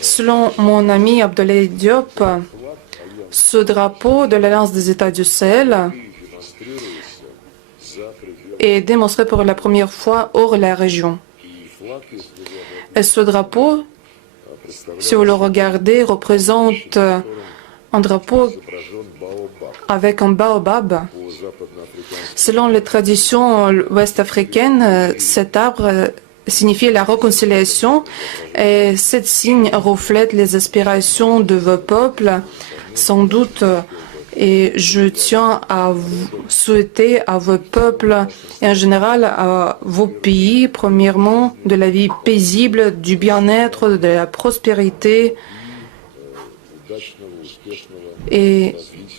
Selon mon ami Abdoulaye Diop, ce drapeau de l'Alliance des États du Sahel est démontré pour la première fois hors la région. Et ce drapeau, si vous le regardez, représente un drapeau avec un baobab. Selon les traditions ouest-africaines, cet arbre signifie la réconciliation et ce signe reflète les aspirations de vos peuples, sans doute. Et je tiens à souhaiter à vos peuples et en général à vos pays, premièrement, de la vie paisible, du bien-être, de la prospérité et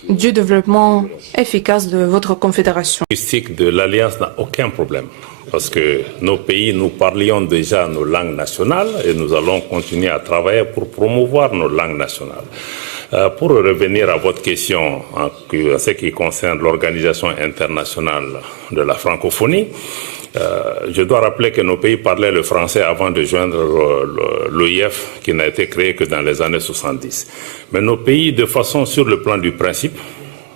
du développement efficace de votre confédération. La linguistique de l'Alliance n'a aucun problème parce que nos pays, nous parlions déjà nos langues nationales et nous allons continuer à travailler pour promouvoir nos langues nationales. Pour revenir à votre question en ce qui concerne l'Organisation internationale de la francophonie, je dois rappeler que nos pays parlaient le français avant de joindre l'OIF qui n'a été créé que dans les années 70. Mais nos pays, de façon sur le plan du principe,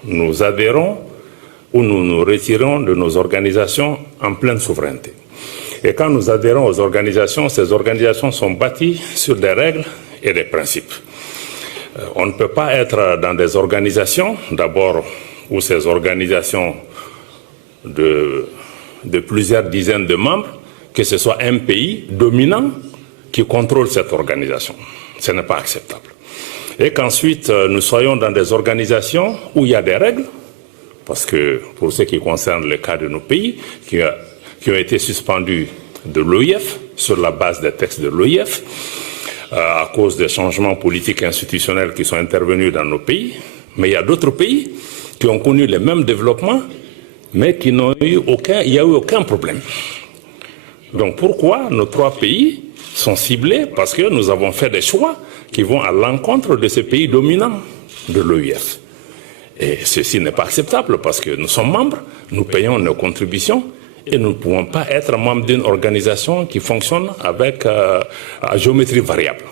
nous adhérons ou nous nous retirons de nos organisations en pleine souveraineté. Et quand nous adhérons aux organisations, ces organisations sont bâties sur des règles et des principes. On ne peut pas être dans des organisations, d'abord, où ces organisations de plusieurs dizaines de membres, que ce soit un pays dominant qui contrôle cette organisation. Ce n'est pas acceptable. Et qu'ensuite, nous soyons dans des organisations où il y a des règles, parce que pour ce qui concerne le cas de nos pays, qui ont été suspendus de l'OIF, sur la base des textes de l'OIF, à cause des changements politiques et institutionnels qui sont intervenus dans nos pays. Mais il y a d'autres pays qui ont connu les mêmes développements, mais qui n'ont eu il n'y a eu aucun problème. Donc pourquoi nos trois pays sont ciblés? Parce que nous avons fait des choix qui vont à l'encontre de ces pays dominants de l'OIF. Et ceci n'est pas acceptable parce que nous sommes membres, nous payons nos contributions, et nous ne pouvons pas être membres d'une organisation qui fonctionne avec à géométrie variable.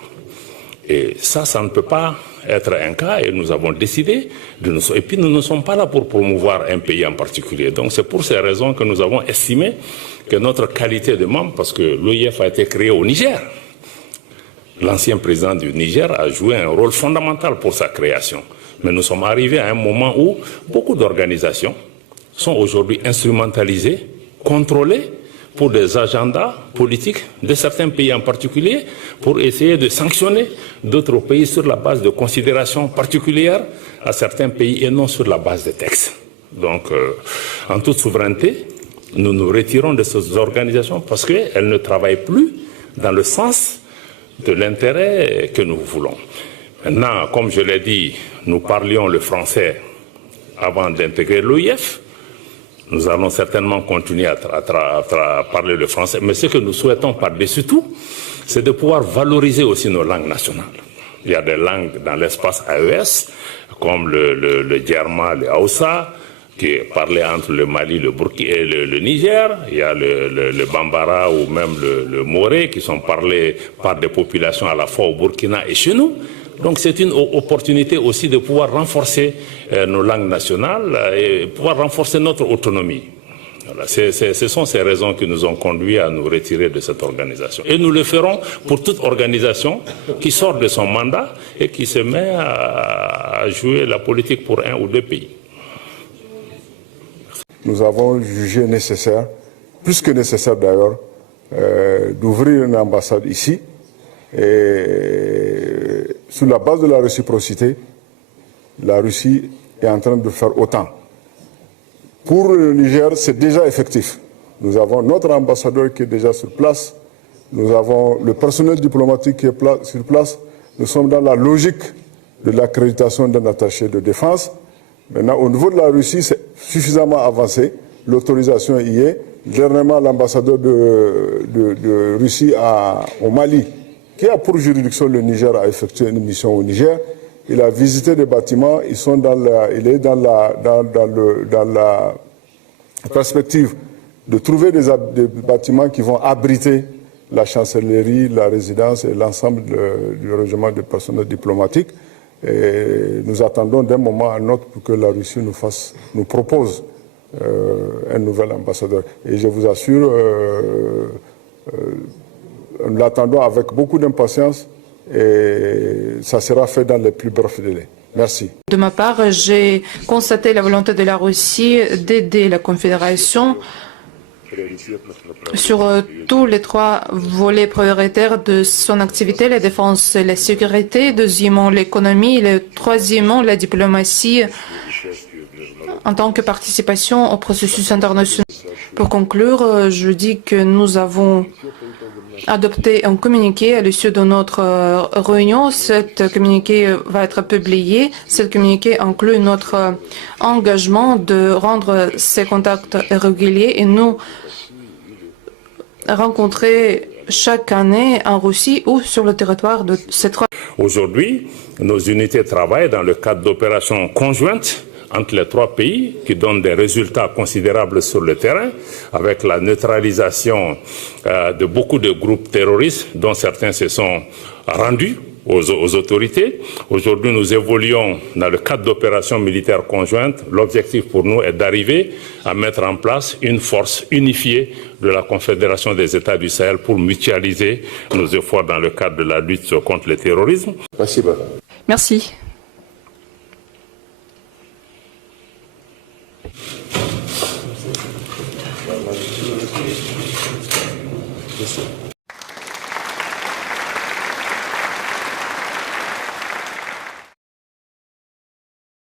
Et ça ne peut pas être un cas et nous avons décidé de nous... Et puis nous ne sommes pas là pour promouvoir un pays en particulier. Donc c'est pour ces raisons que nous avons estimé que notre qualité de membre, parce que l'OIF a été créé au Niger, l'ancien président du Niger a joué un rôle fondamental pour sa création. Mais nous sommes arrivés à un moment où beaucoup d'organisations sont aujourd'hui instrumentalisées, contrôlés pour des agendas politiques de certains pays en particulier, pour essayer de sanctionner d'autres pays sur la base de considérations particulières à certains pays et non sur la base des textes. Donc, en toute souveraineté, nous nous retirons de ces organisations parce qu'elles ne travaillent plus dans le sens de l'intérêt que nous voulons. Maintenant, comme je l'ai dit, nous parlions le français avant d'intégrer l'OIF. Nous allons certainement continuer à parler le français, mais ce que nous souhaitons par-dessus tout, c'est de pouvoir valoriser aussi nos langues nationales. Il y a des langues dans l'espace AES, comme le Djerma, le Hausa, qui est parlé entre le Mali, le Burkina et le Niger. Il y a le Bambara ou même le Moré, qui sont parlés par des populations à la fois au Burkina et chez nous. Donc c'est une opportunité aussi de pouvoir renforcer nos langues nationales et pouvoir renforcer notre autonomie. Voilà, ce sont ces raisons qui nous ont conduits à nous retirer de cette organisation. Et nous le ferons pour toute organisation qui sort de son mandat et qui se met à jouer la politique pour un ou deux pays. Nous avons jugé nécessaire, plus que nécessaire d'ailleurs, d'ouvrir une ambassade ici. Et sur la base de la réciprocité, la Russie est en train de faire autant. Pour le Niger, c'est déjà effectif. Nous avons notre ambassadeur qui est déjà sur place. Nous avons le personnel diplomatique qui est sur place. Nous sommes dans la logique de l'accréditation d'un attaché de défense. Maintenant, au niveau de la Russie, c'est suffisamment avancé. L'autorisation y est. Dernièrement, l'ambassadeur de Russie au Mali, qui a pour juridiction le Niger, a effectué une mission au Niger. Il a visité des bâtiments, il est dans la perspective de trouver des bâtiments qui vont abriter la chancellerie, la résidence et l'ensemble du régiment de personnel diplomatique. Et nous attendons d'un moment à un autre pour que la Russie nous propose un nouvel ambassadeur. Et je vous assure, nous l'attendons avec beaucoup d'impatience et ça sera fait dans les plus brefs délais. Merci. De ma part, j'ai constaté la volonté de la Russie d'aider la Confédération sur tous les trois volets prioritaires de son activité, la défense et la sécurité, deuxièmement l'économie, et troisièmement la diplomatie en tant que participation au processus international. Pour conclure, je dis que nous avons adopté un communiqué à l'issue de notre réunion. Cet communiqué va être publié. Ce communiqué inclut notre engagement de rendre ces contacts réguliers et nous rencontrer chaque année en Russie ou sur le territoire de ces trois. Aujourd'hui, nos unités travaillent dans le cadre d'opérations conjointes entre les trois pays qui donnent des résultats considérables sur le terrain avec la neutralisation de beaucoup de groupes terroristes dont certains se sont rendus aux autorités. Aujourd'hui, nous évoluons dans le cadre d'opérations militaires conjointes. L'objectif pour nous est d'arriver à mettre en place une force unifiée de la Confédération des États du Sahel pour mutualiser nos efforts dans le cadre de la lutte contre le terrorisme. Merci.